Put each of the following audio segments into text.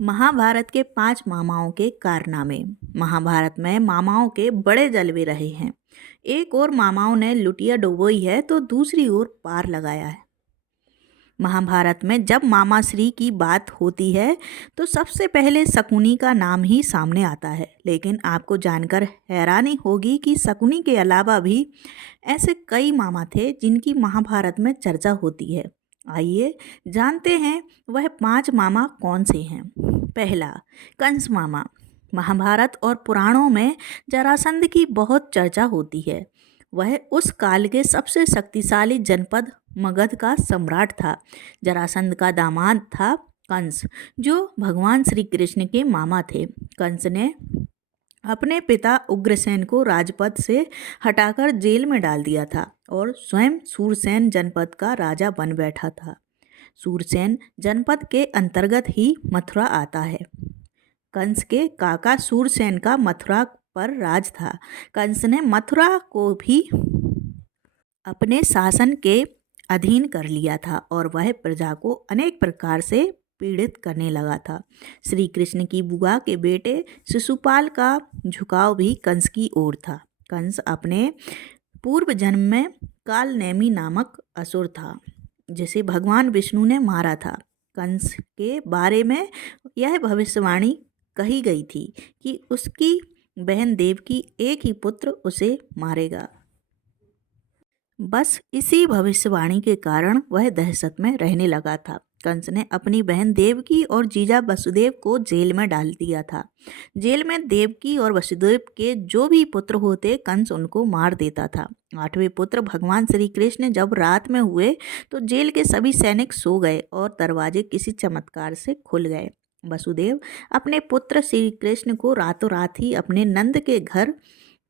महाभारत के 5 मामाओं के कारनामे। महाभारत में मामाओं के बड़े जलवे रहे हैं। एक ओर मामाओं ने लुटिया डुबोई है तो दूसरी ओर पार लगाया है। महाभारत में जब मामा श्री की बात होती है तो सबसे पहले शकुनी का नाम ही सामने आता है। लेकिन आपको जानकर हैरानी होगी कि शकुनी के अलावा भी ऐसे कई मामा थे जिनकी महाभारत में चर्चा होती है। आइए जानते हैं वह 5 मामा कौन से हैं। पहला, कंस मामा। महाभारत और पुराणों में जरासंध की बहुत चर्चा होती है। वह उस काल के सबसे शक्तिशाली जनपद मगध का सम्राट था। जरासंध का दामाद था कंस, जो भगवान श्री कृष्ण के मामा थे। कंस ने अपने पिता उग्रसेन को राजपद से हटाकर जेल में डाल दिया था और स्वयं सूरसेन जनपद का राजा बन बैठा था। सूरसेन जनपद के अंतर्गत ही मथुरा आता है। कंस के काका सूरसेन का मथुरा पर राज था। कंस ने मथुरा को भी अपने शासन के अधीन कर लिया था और वह प्रजा को अनेक प्रकार से पीड़ित करने लगा था। श्री कृष्ण की बुआ के बेटे शिशुपाल का झुकाव भी कंस की ओर था। कंस अपने पूर्व जन्म में कालनेमी नामक असुर था, जिसे भगवान विष्णु ने मारा था। कंस के बारे में यह भविष्यवाणी कही गई थी कि उसकी बहन देवकी एक ही पुत्र उसे मारेगा। बस इसी भविष्यवाणी के कारण वह दहशत में रहने लगा था। कंस ने अपनी बहन देवकी और जीजा वसुदेव को जेल में डाल दिया था। जेल में देवकी और वसुदेव के जो भी पुत्र होते कंस उनको मार देता था। 8वें पुत्र भगवान श्री कृष्ण जब रात में हुए तो जेल के सभी सैनिक सो गए और दरवाजे किसी चमत्कार से खुल गए। वसुदेव अपने पुत्र श्री कृष्ण को रातों रात ही अपने नंद के घर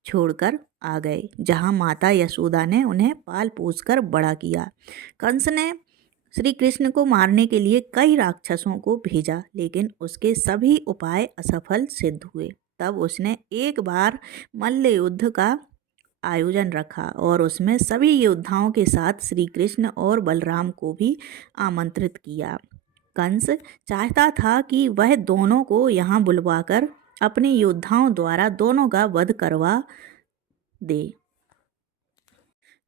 छोड़कर आ गए, जहां माता यशोदा ने उन्हें पाल पोस कर बड़ा किया। कंस ने श्री कृष्ण को मारने के लिए कई राक्षसों को भेजा, लेकिन उसके सभी उपाय असफल सिद्ध हुए। तब उसने एक बार मल्ल युद्ध का आयोजन रखा और उसमें सभी योद्धाओं के साथ श्री कृष्ण और बलराम को भी आमंत्रित किया। कंस चाहता था कि वह दोनों को यहाँ बुलवाकर अपने योद्धाओं द्वारा दोनों का वध करवा दे,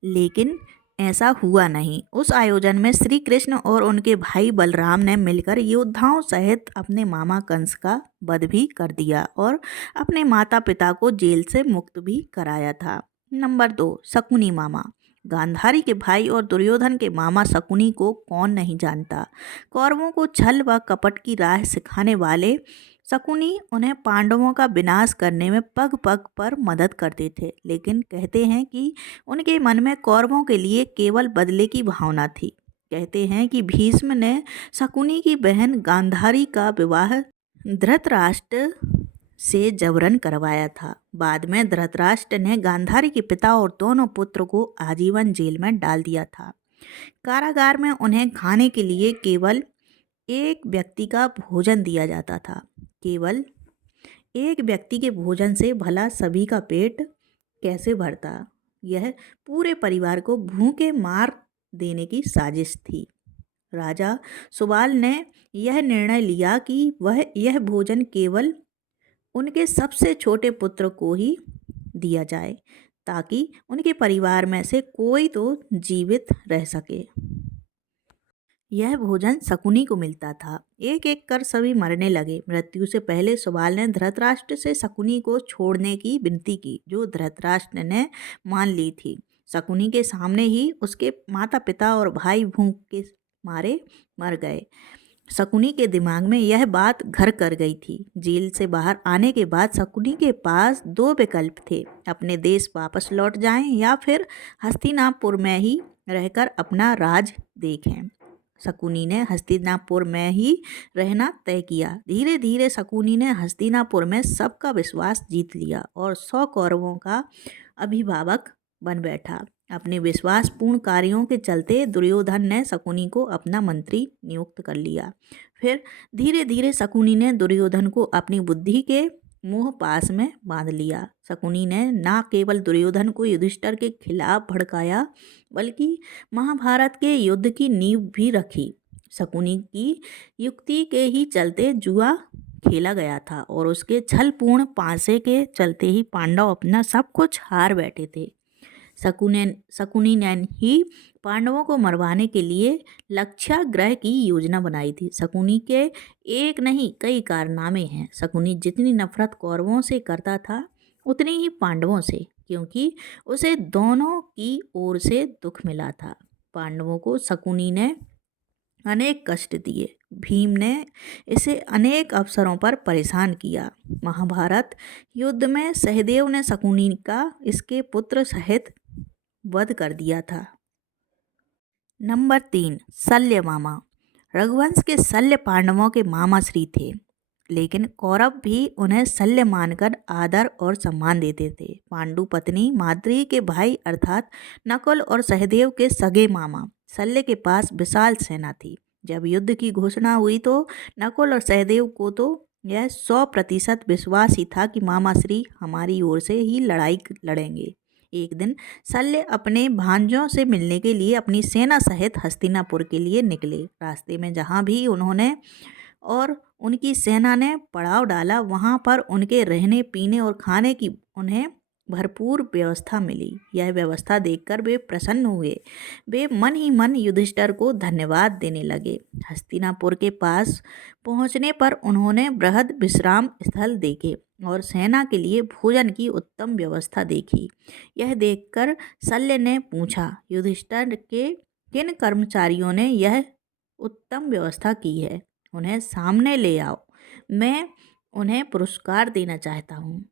लेकिन ऐसा हुआ नहीं। उस आयोजन में श्री कृष्ण और उनके भाई बलराम ने मिलकर योद्धाओं सहित अपने मामा कंस का वध भी कर दिया और अपने माता पिता को जेल से मुक्त भी कराया था। नंबर 2, शकुनी मामा। गांधारी के भाई और दुर्योधन के मामा शकुनी को कौन नहीं जानता। कौरवों को छल व कपट की राह सिखाने वाले शकुनी उन्हें पांडवों का विनाश करने में पग पग पर मदद करते थे, लेकिन कहते हैं कि उनके मन में कौरवों के लिए केवल बदले की भावना थी। कहते हैं कि भीष्म ने शकुनी की बहन गांधारी का विवाह धृतराष्ट्र से जबरन करवाया था। बाद में धृतराष्ट्र ने गांधारी के पिता और दोनों पुत्र को आजीवन जेल में डाल दिया था। कारागार में उन्हें खाने के लिए केवल एक व्यक्ति का भोजन दिया जाता था। केवल एक व्यक्ति के भोजन से भला सभी का पेट कैसे भरता। यह पूरे परिवार को भूखे मार देने की साजिश थी। राजा सुबाल ने यह निर्णय लिया कि वह यह भोजन केवल उनके सबसे छोटे पुत्र को ही दिया जाए, ताकि उनके परिवार में से कोई तो जीवित रह सके। यह भोजन शकुनी को मिलता था। एक एक कर सभी मरने लगे। मृत्यु से पहले सुबाल ने धृतराष्ट्र से शकुनी को छोड़ने की विनती की, जो धृतराष्ट्र ने मान ली थी। शकुनी के सामने ही उसके माता पिता और भाई भूख के मारे मर गए। शकुनी के दिमाग में यह बात घर कर गई थी। जेल से बाहर आने के बाद शकुनी के पास 2 विकल्प थे, अपने देश वापस लौट जाएं या फिर हस्तिनापुर में ही रहकर अपना राज देखें। शकुनी ने हस्तिनापुर में ही रहना तय किया। धीरे धीरे शकुनी ने हस्तिनापुर में सबका विश्वास जीत लिया और 100 कौरवों का अभिभावक बन बैठा। अपने विश्वासपूर्ण कार्यों के चलते दुर्योधन ने शकुनी को अपना मंत्री नियुक्त कर लिया। फिर धीरे धीरे शकुनी ने दुर्योधन को अपनी बुद्धि के मुंह पास में बांध लिया। शकुनी ने न केवल दुर्योधन को युधिष्ठिर के खिलाफ भड़काया, बल्कि महाभारत के युद्ध की नींव भी रखी। शकुनी की युक्ति के ही चलते जुआ खेला गया था और उसके छलपूर्ण पासे के चलते ही पांडव अपना सब कुछ हार बैठे थे। शकुनी ने ही पांडवों को मरवाने के लिए लक्षाग्रह की योजना बनाई थी। शकुनी के एक नहीं कई कारनामे हैं। शकुनी जितनी नफरत कौरवों से करता था उतनी ही पांडवों से, क्योंकि उसे दोनों की ओर से दुख मिला था। पांडवों को शकुनी ने अनेक कष्ट दिए। भीम ने इसे अनेक अवसरों पर परेशान किया। महाभारत युद्ध में सहदेव ने शकुनी का इसके पुत्र सहित वध कर दिया था। नंबर 3, शल्य मामा। रघुवंश के शल्य पांडवों के मामा श्री थे, लेकिन कौरव भी उन्हें शल्य मानकर आदर और सम्मान देते थे। पांडु पत्नी माद्री के भाई अर्थात नकुल और सहदेव के सगे मामा शल्य के पास विशाल सेना थी। जब युद्ध की घोषणा हुई तो नकुल और सहदेव को तो यह 100% विश्वास ही था कि मामा श्री हमारी ओर से ही लड़ाई लड़ेंगे। एक दिन शल्य अपने भांजों से मिलने के लिए अपनी सेना सहित हस्तिनापुर के लिए निकले। रास्ते में जहाँ भी उन्होंने और उनकी सेना ने पड़ाव डाला, वहाँ पर उनके रहने पीने और खाने की उन्हें भरपूर व्यवस्था मिली। यह व्यवस्था देखकर वे प्रसन्न हुए। वे मन ही मन युधिष्ठिर को धन्यवाद देने लगे। हस्तिनापुर के पास पहुँचने पर उन्होंने बृहद विश्राम स्थल देखे और सेना के लिए भोजन की उत्तम व्यवस्था देखी। यह देखकर शल्य ने पूछा, युधिष्ठिर के किन कर्मचारियों ने यह उत्तम व्यवस्था की है? उन्हें सामने ले आओ, मैं उन्हें पुरस्कार देना चाहता हूँ।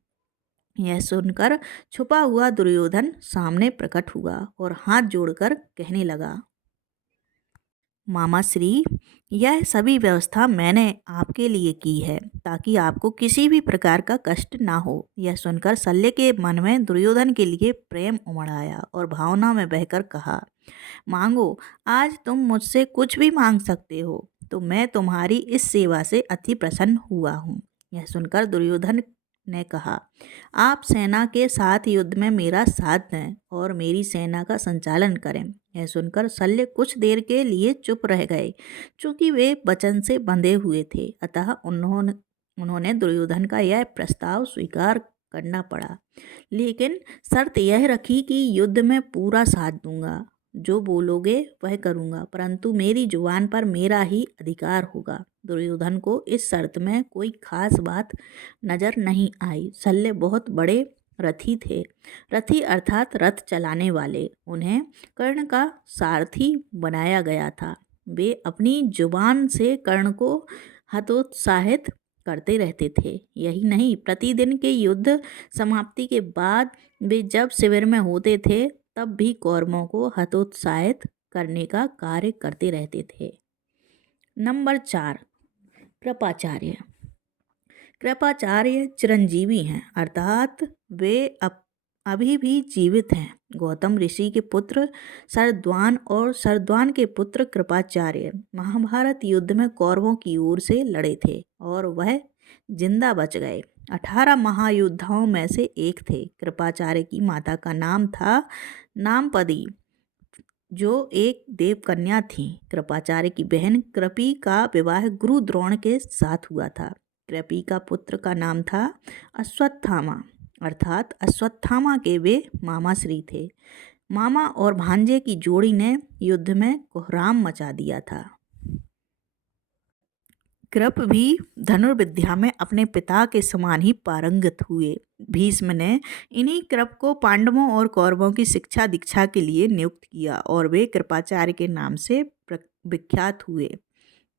यह सुनकर छुपा हुआ दुर्योधन सामने प्रकट हुआ और हाथ जोड़कर कहने लगा, मामा श्री, यह सभी व्यवस्था मैंने आपके लिए की है ताकि आपको किसी भी प्रकार का कष्ट ना हो। यह सुनकर शल्य के मन में दुर्योधन के लिए प्रेम उमड़ आया और भावना में बहकर कहा, मांगो, आज तुम मुझसे कुछ भी मांग सकते हो, तो मैं तुम्हारी इस सेवा से अति प्रसन्न हुआ हूँ। यह सुनकर दुर्योधन ने कहा, आप सेना के साथ युद्ध में मेरा साथ दें और मेरी सेना का संचालन करें। यह सुनकर शल्य कुछ देर के लिए चुप रह गए, चूँकि वे वचन से बंधे हुए थे। अतः उन्होंने दुर्योधन का यह प्रस्ताव स्वीकार करना पड़ा, लेकिन शर्त यह रखी कि युद्ध में पूरा साथ दूंगा, जो बोलोगे वह करूंगा, परंतु मेरी जुबान पर मेरा ही अधिकार होगा। दुर्योधन को इस शर्त में कोई खास बात नजर नहीं आई। शल्य बहुत बड़े रथी थे। रथी अर्थात रथ चलाने वाले। उन्हें कर्ण का सारथी बनाया गया था। वे अपनी जुबान से कर्ण को हतोत्साहित करते रहते थे। यही नहीं, प्रतिदिन के युद्ध समाप्ति के बाद वे जब शिविर में होते थे तब भी कौरवों को हतोत्साहित करने का कार्य करते रहते थे। नंबर 4, कृपाचार्य। कृपाचार्य चिरंजीवी हैं, अर्थात वे अभी भी जीवित हैं। गौतम ऋषि के पुत्र शरद्वान और शरद्वान के पुत्र कृपाचार्य महाभारत युद्ध में कौरवों की ओर से लड़े थे और वह जिंदा बच गए। 18 महायोद्धाओं में से एक थे। कृपाचार्य की माता का नाम था नामपदी, जो एक देवकन्या थी। कृपाचार्य की बहन कृपी का विवाह गुरु द्रोण के साथ हुआ था। कृपी का पुत्र का नाम था अश्वत्थामा, अर्थात अश्वत्थामा के वे मामा श्री थे। मामा और भांजे की जोड़ी ने युद्ध में कोहराम मचा दिया था। कृप भी धनुर्विद्या में अपने पिता के समान ही पारंगत हुए। भीष्म ने इन्हीं कृप को पांडवों और कौरवों की शिक्षा दीक्षा के लिए नियुक्त किया और वे कृपाचार्य के नाम से विख्यात हुए।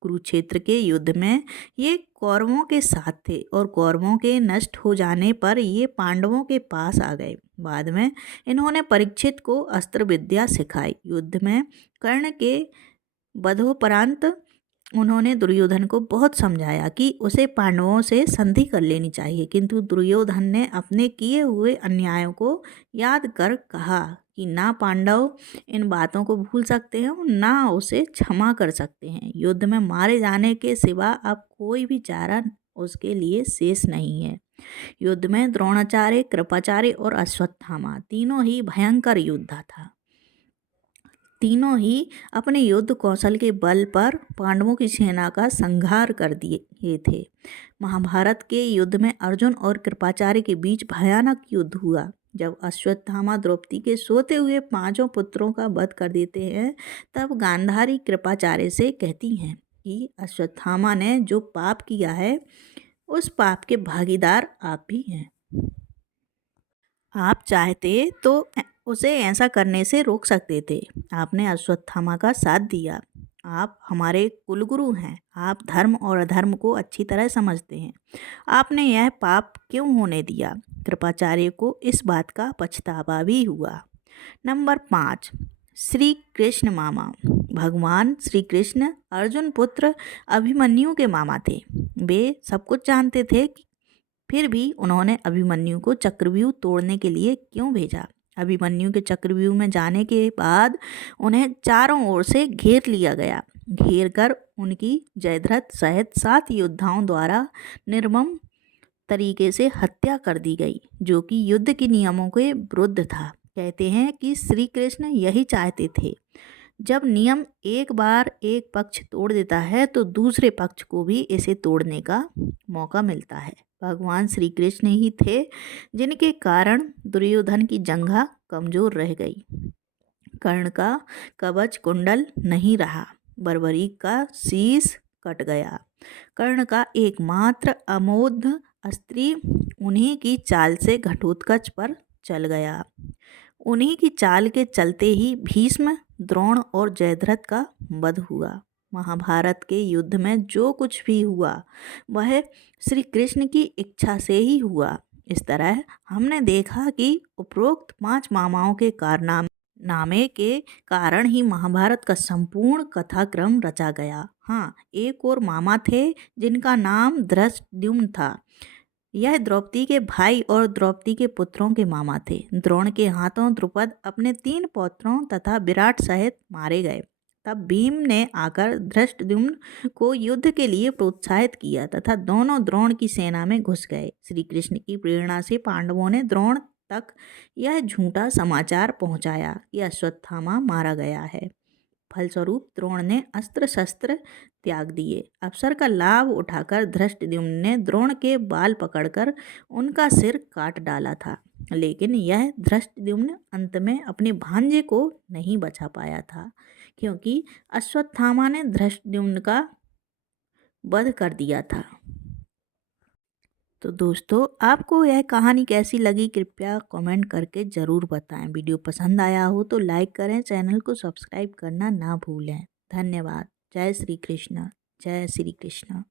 कुरुक्षेत्र के युद्ध में ये कौरवों के साथ थे और कौरवों के नष्ट हो जाने पर ये पांडवों के पास आ गए। बाद में इन्होंने परीक्षित को अस्त्र विद्या सिखाई। युद्ध में कर्ण के वधोपरांत उन्होंने दुर्योधन को बहुत समझाया कि उसे पांडवों से संधि कर लेनी चाहिए, किंतु दुर्योधन ने अपने किए हुए अन्यायों को याद कर कहा कि ना पांडव इन बातों को भूल सकते हैं और ना उसे क्षमा कर सकते हैं। युद्ध में मारे जाने के सिवा अब कोई भी चारा उसके लिए शेष नहीं है। युद्ध में द्रोणाचार्य, कृपाचार्य और अश्वत्थामा तीनों ही भयंकर योद्धा था। तीनों ही अपने युद्ध कौशल के बल पर पांडवों की सेना का संहार कर दिए थे। महाभारत के युद्ध में अर्जुन और कृपाचार्य के बीच भयानक युद्ध हुआ। जब अश्वत्थामा द्रौपदी के सोते हुए पांचों पुत्रों का वध कर देते हैं, तब गांधारी कृपाचार्य से कहती हैं कि अश्वत्थामा ने जो पाप किया है, उस पाप के भागीदार आप भी हैं। आप चाहते तो उसे ऐसा करने से रोक सकते थे। आपने अश्वत्थामा का साथ दिया। आप हमारे कुलगुरु हैं। आप धर्म और अधर्म को अच्छी तरह समझते हैं। आपने यह पाप क्यों होने दिया? कृपाचार्य को इस बात का पछतावा भी हुआ। नंबर 5, श्री कृष्ण मामा। भगवान श्री कृष्ण अर्जुन पुत्र अभिमन्यु के मामा थे। वे सब कुछ जानते थे, फिर भी उन्होंने अभिमन्यु को चक्रव्यूह तोड़ने के लिए क्यों भेजा? अभिमन्यु के चक्रव्यूह में जाने के बाद उन्हें चारों ओर से घेर लिया गया। घेर कर उनकी जयद्रथ सहित 7 योद्धाओं द्वारा निर्मम तरीके से हत्या कर दी गई, जो कि युद्ध के नियमों के विरुद्ध था। कहते हैं कि श्री कृष्ण यही चाहते थे। जब नियम एक बार एक पक्ष तोड़ देता है, तो दूसरे पक्ष को भी इसे तोड़ने का मौका मिलता है। भगवान श्री कृष्ण ही थे जिनके कारण दुर्योधन की जंघा कमजोर रह गई। कर्ण का कवच कुंडल नहीं रहा। बर्बरीक का शीश कट गया। कर्ण का एकमात्र अमोघ अस्त्री उन्हीं की चाल से घटोत्कच पर चल गया। उन्हीं की चाल के चलते ही भीष्म, द्रोण और जयद्रथ का वध हुआ। महाभारत के युद्ध में जो कुछ भी हुआ, वह श्री कृष्ण की इच्छा से ही हुआ। इस तरह हमने देखा कि उपरोक्त 5 मामाओं के कारनामे के कारण ही महाभारत का संपूर्ण कथाक्रम रचा गया। हाँ, एक और मामा थे जिनका नाम धृष्टद्युम्न था। यह द्रौपदी के भाई और द्रौपदी के पुत्रों के मामा थे। द्रोण के हाथों द्रुपद अपने 3 पौत्रों तथा विराट सहित मारे गए। तब भीम ने आकर धृष्टद्युम्न को युद्ध के लिए प्रोत्साहित किया तथा दोनों द्रोण की सेना में घुस गए। श्री कृष्ण की प्रेरणा से पांडवों ने द्रोण तक यह झूठा समाचार पहुंचाया कि अश्वत्थामा मारा गया है। फलस्वरूप द्रोण ने अस्त्र शस्त्र त्याग दिए। अवसर का लाभ उठाकर धृष्टद्युम्न ने द्रोण के बाल पकड़कर उनका सिर काट डाला था, लेकिन यह धृष्टद्युम्न अंत में अपने भांजे को नहीं बचा पाया था, क्योंकि अश्वत्थामा ने धृष्टद्युम्न का वध कर दिया था। तो दोस्तों, आपको यह कहानी कैसी लगी, कृपया कमेंट करके ज़रूर बताएं। वीडियो पसंद आया हो तो लाइक करें, चैनल को सब्सक्राइब करना ना भूलें। धन्यवाद। जय श्री कृष्ण। जय श्री कृष्ण।